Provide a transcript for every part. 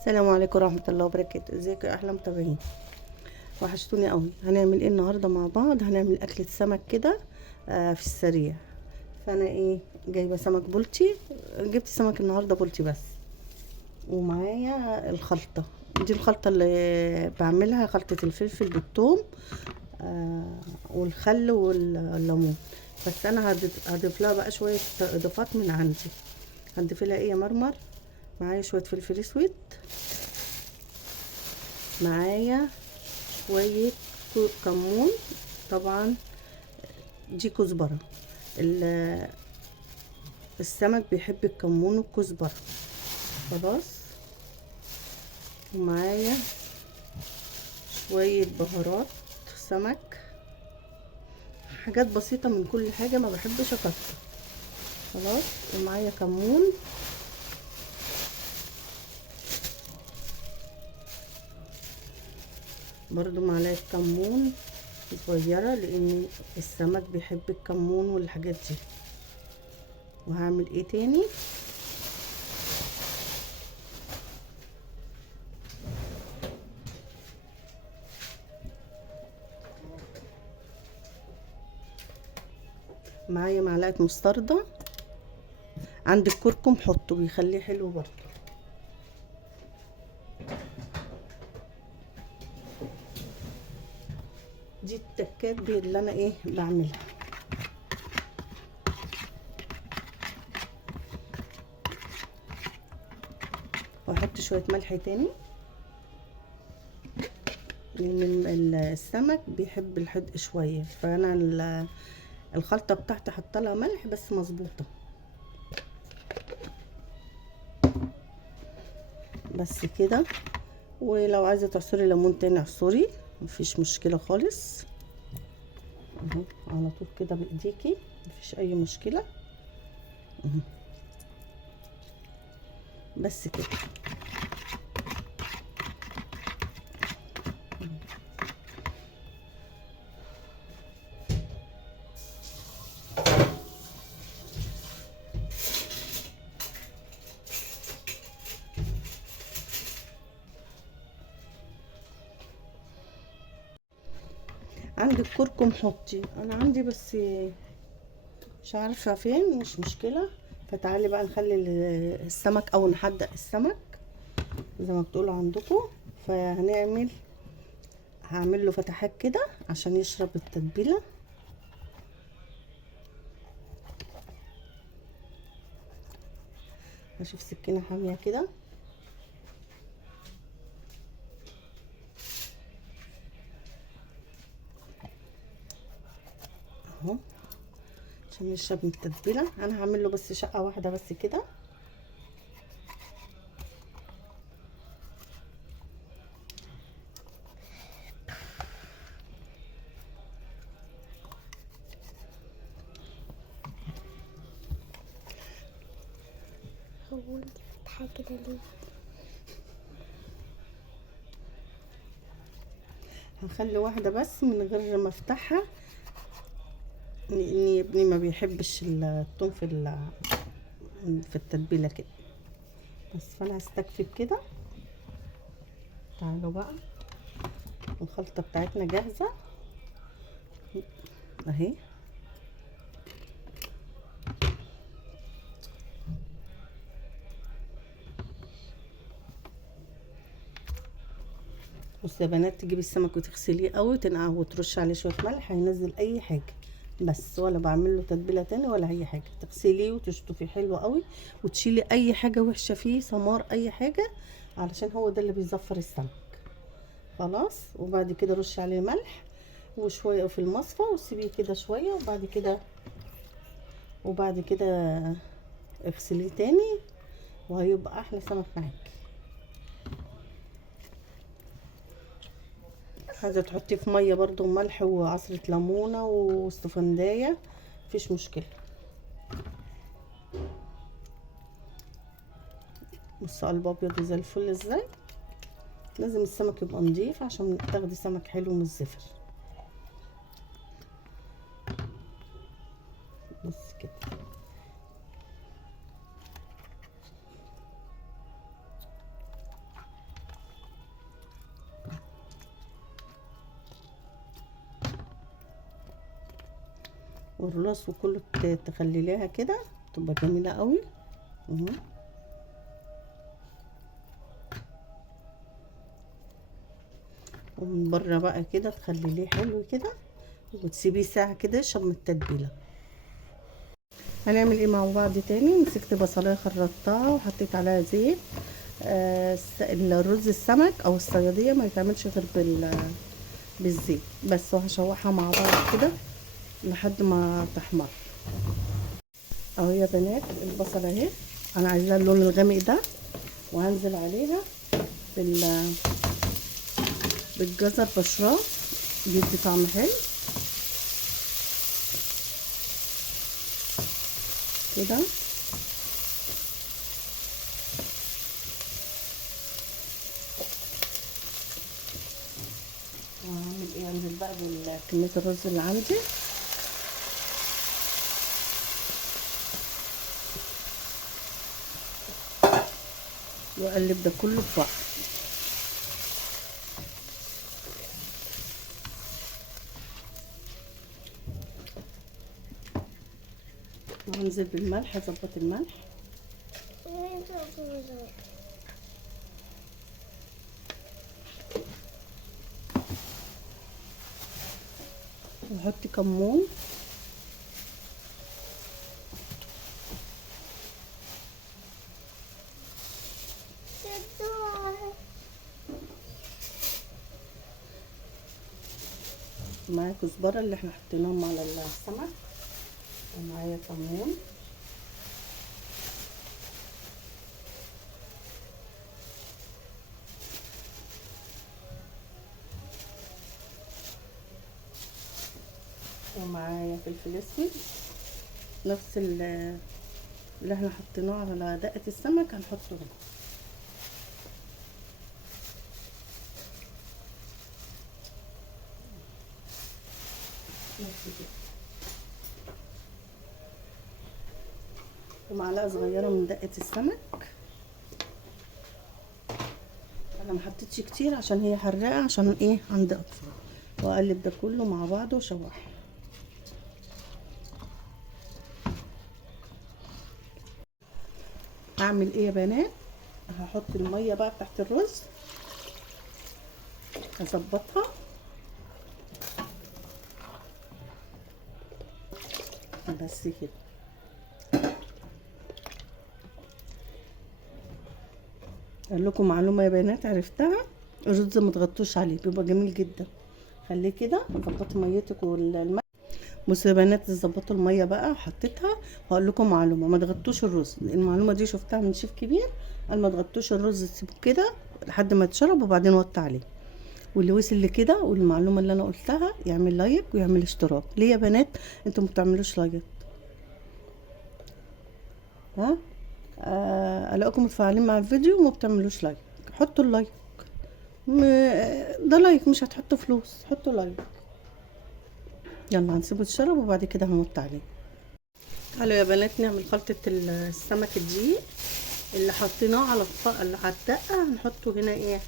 السلام عليكم ورحمة الله وبركاته. ازيكم يا احلى متابعين؟ وحشتوني قوي. هنعمل ايه النهارده مع بعض؟ هنعمل اكلة سمك كده في السريع. فانا جايبه سمك بولتي. جبت سمك النهارده بولتي بس. ومعايا الخلطة. دي الخلطة اللي بعملها، خلطة الفلفل بالثوم والخل والليمون. بس انا هضيف لها بقى شوية اضافات من عندي. هنضيف لها يا مرمر. معايا شوية فلفل اسود، معايا شوية كمون، طبعا دي كزبرة. السمك بيحب الكمون والكزبرة. خلاص. ومعايا شوية بهارات سمك، حاجات بسيطة من كل حاجة، ما بحبش اكتر. خلاص. ومعايا كمون، برضو معلقة كمون صغيرة لان السمك بيحب الكمون والحاجات دي. وهعمل ايه تاني؟ معايا معلقة مستردة. عندك كركم حطه، بيخليه حلو برضو. دي التكات دي اللي انا بعملها. واحط شويه ملح تاني لان السمك بيحب الحدق شويه، فانا الخلطه بتاعتي حاطه لها ملح بس مظبوطه. بس كده. ولو عايزه تعصري ليمون تاني اعصري، مفيش مشكله خالص. اهو على طول كده بايديكي، مفيش اي مشكله. اهو بس كده. عندك كركم حطي، انا عندي بس مش عارفه فين، مش مشكله. فتعالي بقى نخلي السمك او نحدق السمك زي ما بتقولوا عندكم. هعمل له فتحات كده عشان يشرب التتبيله. هشوف سكينه حاميه كده اهو عشان يشرب من التتبيله. انا هعمل له بس شقه واحده بس كده. هو انت فاتحة كده ليه؟ هخلي واحده بس من غير ما افتحها، لان ابني ما بيحبش الثوم في التتبيله كده. بس فانا هستكفي بكده. تعالوا بقى، الخلطه بتاعتنا جاهزه اهي. بصي يا بنات، تجيبي السمك وتغسليه قوي وتنقعه وترش عليه شويه ملح، هينزل اي حاجه. بس ولا بعمل له تتبيله تاني ولا اي حاجه. تغسليه وتشطفيه حلو قوي، وتشيلي اي حاجه وحشه فيه، سمار اي حاجه، علشان هو ده اللي بيزفر السمك. خلاص. وبعد كده رش عليه ملح وشويه في المصفى وسيبيه كده شويه. وبعد كده اغسليه تاني، وهيبقى احلى سمك معاكي. عايزه تحطيه في ميه برضو، ملح وعصره ليمونه واستفندايه، مفيش مشكله. بصوا قلب ابيض زي الفل ازاي. لازم السمك يبقى نضيف عشان تاخدي سمك حلو من الزفر. بس كده. والراس وكله تخلليها كده تبقى جميله قوي. ومن بره بقى كده تخلليه حلو كده وتسيبيه ساعه كده يشرب من التتبيله. هنعمل ايه مع بعض تاني؟ مسكت بصلايه خرطتها وحطيت عليها زيت. الرز السمك او الصياديه ما يتعملش غير بالزيت بس، وهشوحها مع بعض كده لحد ما تحمر. اهو يا بنات البصله اهي، انا عايزاها اللون الغامق ده، وهنزل عليها بالجزر بشراه بيدي طعم حلو كده. وهعمل ايه؟ انزل بقى بكميه الرز اللي عندي واقلب ده كله في بعض. وهنزل بالملح، اظبط الملح واحط كمون معايا كزبره اللي احنا حطيناهم على السمك، ومعايا كمون ومعايا فلفل اسود نفس اللي احنا حطيناه على دقة السمك هنحطه هنا. ومعلقة صغيرة من دقة السمك، انا ما حطيتش كتير عشان هي حراقة، عشان ايه عندي اطفال. واقلب ده كله مع بعضه واشوحه. هعمل ايه يا بنات؟ هحط المية بقى تحت الرز، هظبطها بس كده. اقول لكم معلومه يا بنات عرفتها، الرز ما تغطوش عليه بيبقى جميل جدا. خليه كده، ظبطي ميتك والماء. بصوا يا بنات ظبطوا الميه بقى وحطيتها. وهقول لكم معلومه، ما تغطوش الرز. المعلومه دي شفتها من شيف كبير قال ما تغطوش الرز، تسيبوه كده لحد ما يتشرب وبعدين وطي عليه. واللي وصل لكده والمعلومه اللي انا قلتها يعمل لايك ويعمل اشتراك. ليه يا بنات انتوا ما بتعملوش لايك؟ ها الاقيكم متفاعلين مع الفيديو وما بتعملوش لايك. حطوا اللايك، ده لايك مش هتحطوا فلوس، حطوا لايك. يلا هنسيبه يتشرب وبعد كده هنوط عليه. تعالوا يا بنات نعمل خلطة السمك الدقيق اللي حطيناه على اللي على الدقة. هنحطه هنا ايه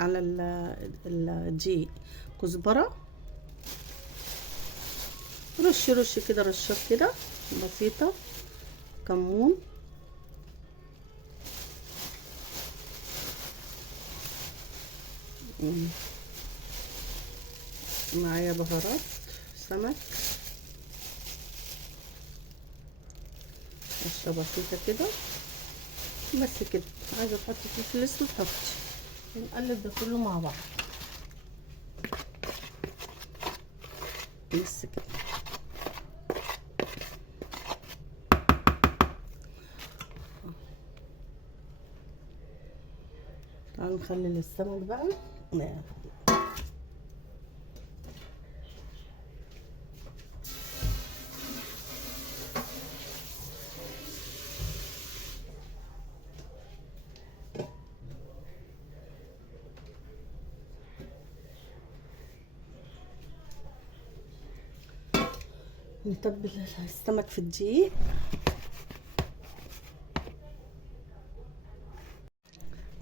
على الدقيق. كزبرة رش كده، رشات كده بسيطة. كمون معايا بهارات سمك رشه بسيطه كده بس كده. عايزه تحطي فلفل اسود حطي. نقلب ده كله مع بعض بس كده. تعالوا نخلي السمك بقى نتبل السمك في الدقيق.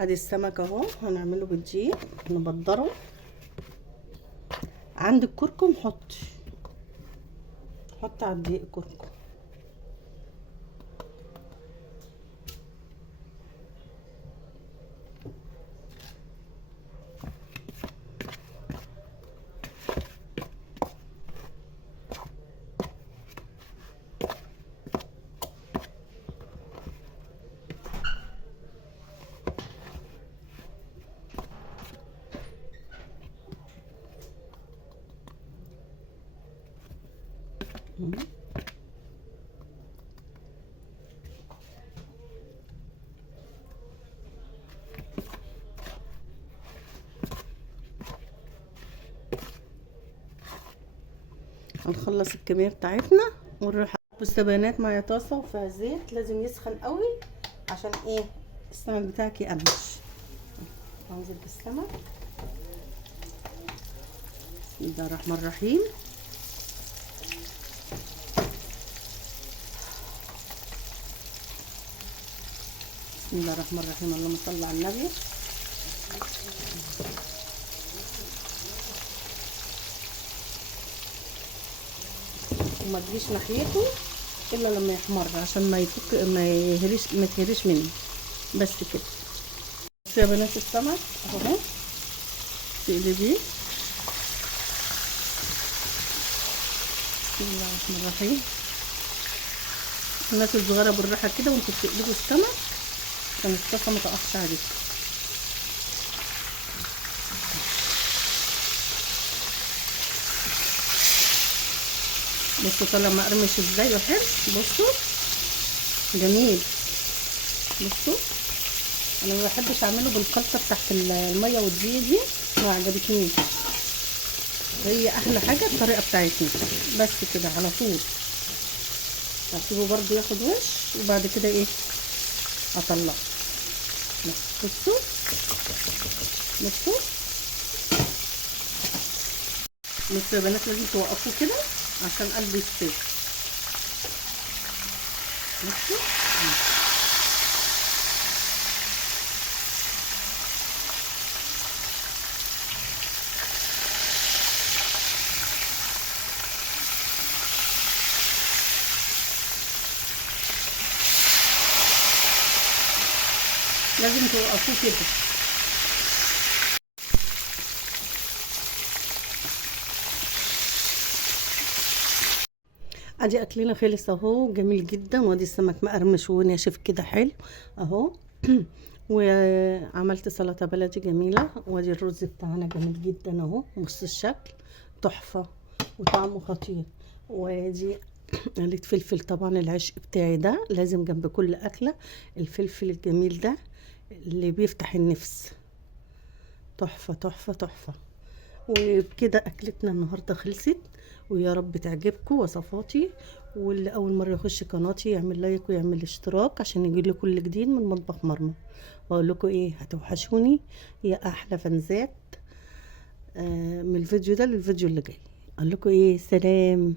ادي السمك اهو، هنعمله بالدقيق نبدره. عندك كركم حطي، حط على الدقيق كركم. هنخلص الكمية بتاعتنا ونروح. بصوا يا بنات، معايا طاسة وفيها زيت، لازم يسخن قوي عشان ايه السمك بتاعك يقرمش. انزل بالسمك. بسم الله الرحمن الرحيم. بسم الله الرحمن الرحيم. اللهم صل على النبي. وما تجيش ناحيته الا لما يحمر عشان ما يفك، ما يتهريش مني. بس كده. بصوا يا بنات السمك اهو، تقلبيه. بسم الله الرحمن الرحيم. الناس الصغيره بالراحه كده وانتوا بتقلبوا السمك عشان الطاسه ما تقطعش عليكم. بصوا طالع مقرمش ازاي وحلو. بصوا جميل. بصوا انا ما بحبش اعمله بالخلطه بتاعت الميه والدقيق دي، ما عجبتنيش. هي احلى حاجه الطريقه بتاعتنا. بس كده على طول هسيبه برضو ياخد وش وبعد كده ايه اطلعه. بصوا بصوا بصوا يا بنات، لازم توقفوه كده عشان قلبه يستوي. بصوا لازم توقفوه كده. ادي اكلنا خلص اهو، جميل جدا. وادي السمك مقرمش وناشف كده حلو اهو. وعملت سلطه بلدي جميله. وادي الرز بتاعنا جميل جدا اهو. بص الشكل تحفه وطعمه خطير. وادي قليت فلفل، طبعا العشق بتاعي ده لازم جنب كل اكله. الفلفل الجميل ده اللي بيفتح النفس. تحفه تحفه تحفه. وبكده اكلتنا النهارده خلصت، ويا رب تعجبكم وصفاتي. واللي اول مره يخش قناتي يعمل لايك ويعمل اشتراك عشان يجيله كل جديد من مطبخ مرمى. واقول لكم ايه، هتوحشوني يا احلى فنزات. من الفيديو ده للفيديو اللي جاي. اقول لكم ايه، سلام.